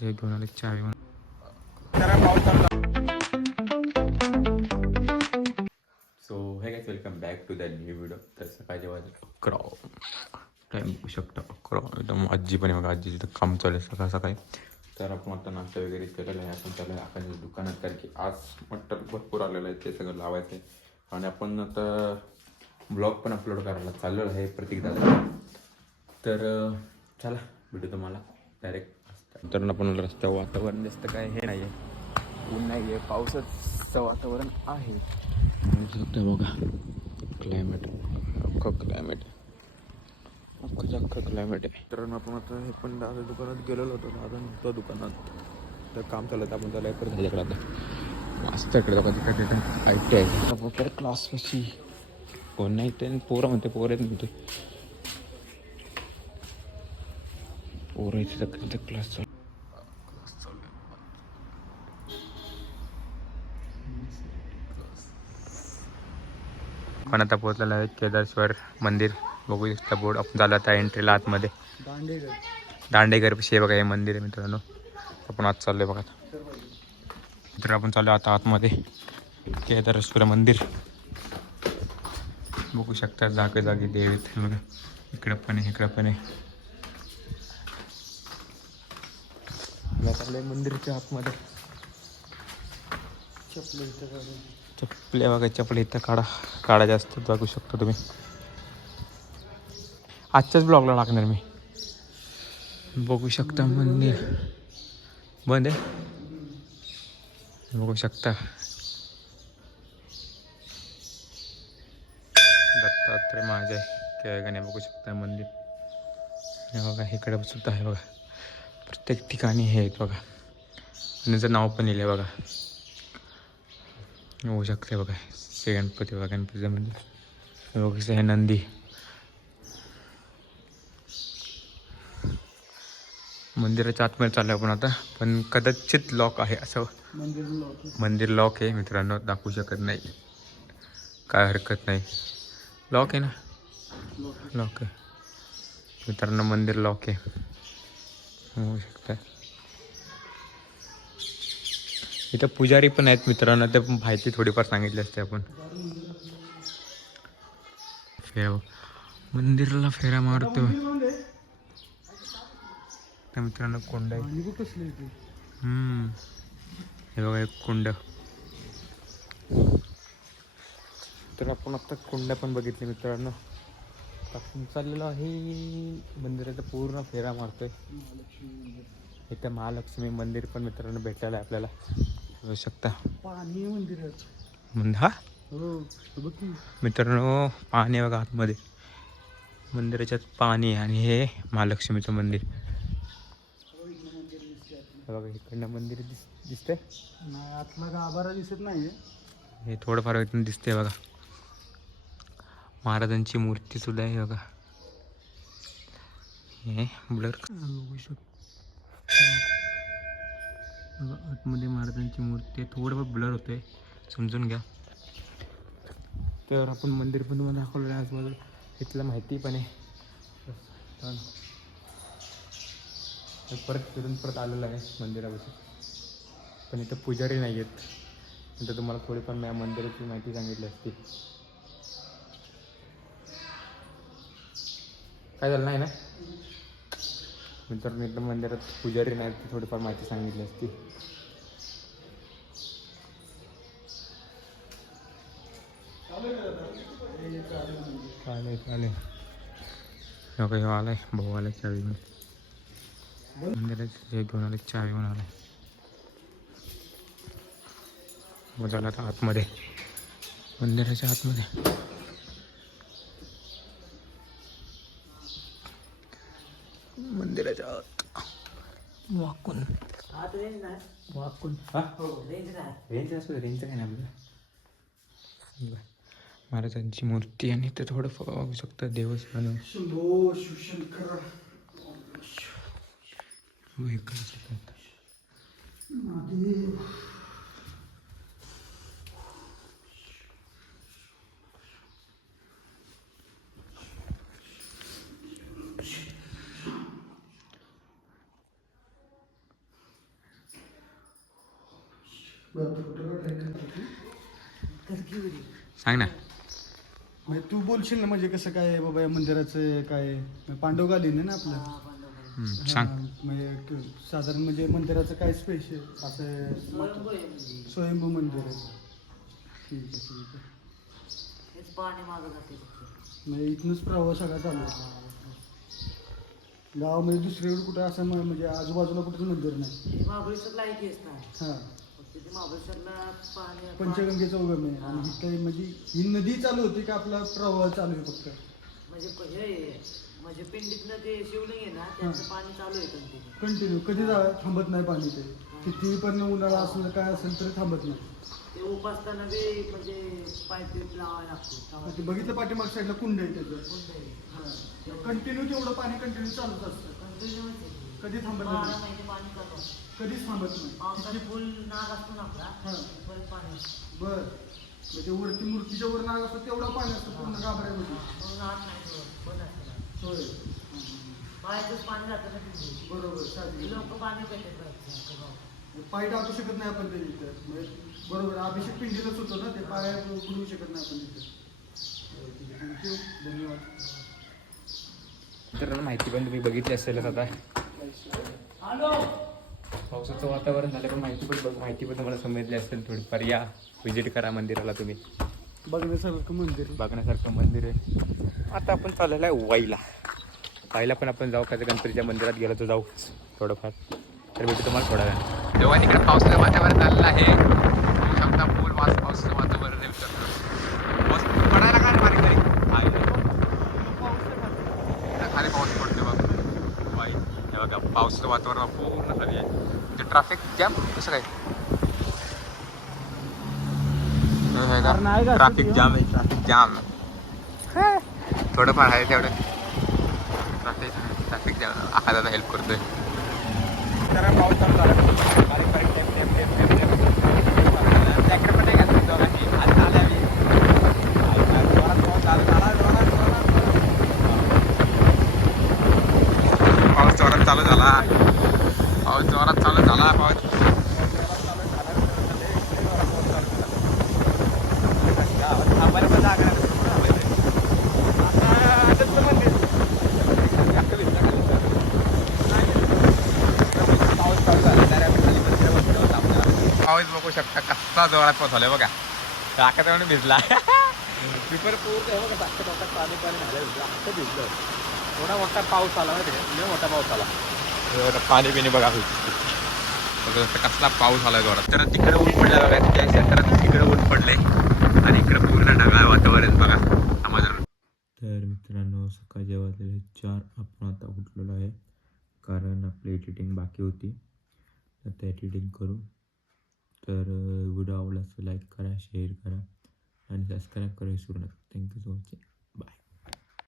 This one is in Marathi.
हे घेऊन आले चावी म्हणून. So hey guys welcome back to the new video. तर सकाळच्या वाजले 11 टाईम बघू शकता 11 एकदम. आजी पण आहे बघा, आजीचं तर काम चालू आहे सकाळ सकाळी. तर आपण आता नाश्ता वगैरे केलेला आहे. आपण चालू आहे आपण दुकानात, कारण की आज मटर भरपूर आलेलं आहे, ते सगळं लावायचं आहे. आणि आपण आता ब्लॉग पण अपलोड करायला चाललेलं आहे प्रतीक दादा. तर चला भेटू तुम्हाला डायरेक्ट. तर आपण रस्त्यावर वातावरण जास्त काय हे नाही आहे, ऊन नाही आहे, पावसाचं वातावरण आहे. बघा क्लायमेट, अख्खं क्लायमेट आहे. तर आपण आता हे पण दादा दुकानात गेलेलो होतो. दादा नव्हतं दुकानात, तर काम चालत आपण त्याला परत झाल्याकडे आता मस्त इकडे बघा. तिकडे आयटी आहे क्लास कशी कोण नाही ते पोरं म्हणते, पोरं येत म्हणते, पोरं इथे तर क्लास चालू. आपण आता पोहोचलेलं आहे केदारेश्वर मंदिर. बघू शकता बोर्ड. आपण झालं आता एंट्रीला आतमध्ये. दांडेघर पशी बघा हे मंदिर आहे मित्रांनो. आपण आज चाललोय बघा. तर आपण चाललो आता आतमध्ये केदारेश्वर मंदिर. बघू शकता जागे जागी देव आहेत बघा. इकडं पण आहे, इकडं पण आहे. चाललंय मंदिरच्या आतमध्ये. चपले बघा, चपले इथं काढा जास्त बघू शकता तुम्ही. आजच्याच ब्लॉगला टाकणार मी. बघू शकता मंदिर बंद आहे. बघू शकता दत्तात्रय महाराज केळगणे. बघू शकता मंदिर हे बघा. इकडे सुद्धा आहे बघा. प्रत्येक ठिकाणी हे आहेत बघा. आणि त्याचं नाव पण लिहिलं आहे बघा. होऊ शकते बघा. श्री गणपती बघा, गणपतीचं मंदिर. बघू हे नंदी. मंदिराच्या आतमध्ये चाललं आपण आता, पण कदाचित लॉक आहे असं. मंदिर लॉक आहे मित्रांनो, दाखवू शकत नाही, काय हरकत नाही. लॉक आहे ना, लॉक आहे मित्रांनो, मंदिर लॉक आहे. होऊ शकतं. इथं पुजारी पण आहेत मित्रांनो, ते माहिती थोडीफार सांगितली असते आपण. मंदिराला फेरा मारतो तर मित्रांनो. कुंड आहे. हे बघा एक कुंड. तर आपण आता कुंड पण बघितले मित्रांनो. आपण चाललेलो आहे मंदिराचा पूर्ण फेरा मारतोय. इथं महालक्ष्मी मंदिर पण मित्रांनो भेटलेलं आहे आपल्याला. बघू शकता पाणी मंदिरात. हा मित्रांनो पाणी बघा आतमध्ये. मंदिराच्यात पाणी आहे आणि हे महालक्ष्मीचं मंदिर. बघा इकडनं मंदिर दिसतंय. आतला गाभारा दिसत नाही, हे थोडंफार इथून दिसतंय बघा. महाराजांची मूर्ती सुद्धा आहे बघा. हे ब्लर बघू शकतो. आतमध्ये महाराजांची मूर्ती आहे. थोडं ब्लर होतंय, समजून घ्या. तर आपण मंदिर पण तुम्हाला दाखवलं आहे आजूबाजूला. इथलं माहिती पण आहे. परत फिरून परत आलेलं आहे मंदिरापासून. पण इथं पुजारी नाही आहेत. नंतर तुम्हाला थोडीफार मंदिराची माहिती सांगितली असती. काय झालं नाही ना मित्रांनो, इथं मंदिरात पुजारी नाही, ती थोडीफार माहिती सांगितली असती. चालेल. काही आलाय भाऊ, आलाय चावी घेऊन. मंदिरात हे घेऊन आले, चावी घेऊन आलाय. मग झालं आता आतमध्ये, मंदिराच्या आतमध्ये. मंदिराच्या आत वाकून रेंज काय ना आपल्याला. महाराजांची मूर्ती आणि ते थोडं बघू शकता देवस्थान. सांग ना. म्हणजे तू बोलशील ना म्हणजे कसं काय बाबा या मंदिराचं काय पांडव घालीन ना आपलं सांग. म्हणजे साधारण म्हणजे मंदिराचं काय स्पेशल असं स्वयंभू मंदिर आहे. ठीक आहे ठीक आहे. पाणी मागं जाते म्हणजे इथनंच प्रवास सगळा चालू आहे. गावामध्ये दुसरीकडे कुठं असं म्हणजे आजूबाजूला कुठंच मंदिर नाही. महाबळेश्वरला ऐकी असणार हां तिथे महाबळेश्वरला पाणी पंचगंगेचं उगम आहे आणि इथं म्हणजे ही नदी चालू होती का आपला प्रवाह चालू आहे फक्त म्हणजे हे म्हणजे पिंडीतनं ते शिवलिंग आहे ना त्याचं पाणी चालू आहे कंटिन्यू कंटिन्यू कधी थांबत नाही पाणी ते किती पण उन्हाळा असलं काय असेल तरी थांबत नाही. ते उपासताना बी म्हणजे पाईप लावायला लागतो ते बघितलं पाठीमाग साईडला कुंड आहे त्याचं कंटिन्यू तेवढं पाणी कंटिन्यू चालूच असतं. कंटिन्यू कधी थांबत 12 नाही महिने पाणी चालू असतं. कधीच थांबत नाही. पावसाळ्यात फुल नाग असतो ना आपला हां परत पाणी असतं. बर म्हणजे वरती मूर्तीच्या वर नाग असतं तेवढं पाणी असतं पूर्ण गाभऱ्यामध्ये. म्हणून आत नाही ठेवत, बंद असतं होय बाहेरच पाणी जातं ना तिथे बरोबर साधी लोक पाणी पेटत पाहिजे. पाय टाकू शकत नाही आपण ते तिथं म्हणजे बरोबर अभिषेक पिंडीलाच होतो ना ते पाय बुडवू शकत नाही आपण तिथं. थँक्यू धन्यवाद. तर माहिती पण तुम्ही बघितली असेलच आता. पावसाचं वातावरण झालं पण माहिती पण तुम्हाला समजली असेल थोडीफार. या व्हिजिट करा मंदिराला तुम्ही. बघण्यासारखं मंदिर आहे. आता आपण चाललेलं आहे वाईला पण आपण जाऊ का गणपतीच्या मंदिरात गेलो तर जाऊच थोडंफार. तर भेटू तुम्हाला थोडा वेळ. तेव्हा तिकडे पावसाचं वातावरण झालेलं आहे. शब्दा फुल पावसाचं वातावरण आहे. पाऊस पडायला काय बारीक खाली पाऊस पडतो बघ वाई. हे बघा पावसाचं वातावरण पूर्ण खाली आहे. ते ट्रॅफिक जॅम कसं काय ट्रॅफिक जाम थोडंफार आहे तेवढं. ट्रॅफिक जाम आखादा हेल्प करतोय. जरा पाऊस चालू झाला बारीक बारीक त्याकडे पण नाही घालतो दोघांनी आज आल्या मी पाऊस जोरात चालू झाला. पाऊस बघू शकता कसा जोरात पाऊस झालाय बघा. टाकत म्हणून भिजला. पेपर पूर्ण बघा टाकत पाणी झालं भिजलं. थोडा मोठा पाऊस आला माहिती का मोठा पाऊस आला. पाणी पिणे बघा कसला पाऊस आलाय जोरात. तर तिकडे ऊन पडलं बघा. त्या क्षेत्रात तिकडे ऊन पडले आणि इकडे पूर्ण ढगाळ वातावरण बघा समाधान. तर मित्रांनो सकाळच्या वाजलेले 4 आपण आता उठलेलो आहे कारण आपली एडिटिंग बाकी होती तर ते एडिटिंग करू. तर व्हिडिओ आवडला तर लाईक करा शेअर करा आणि सबस्क्राईब करा विसरू नका. Thank you so much. बाय.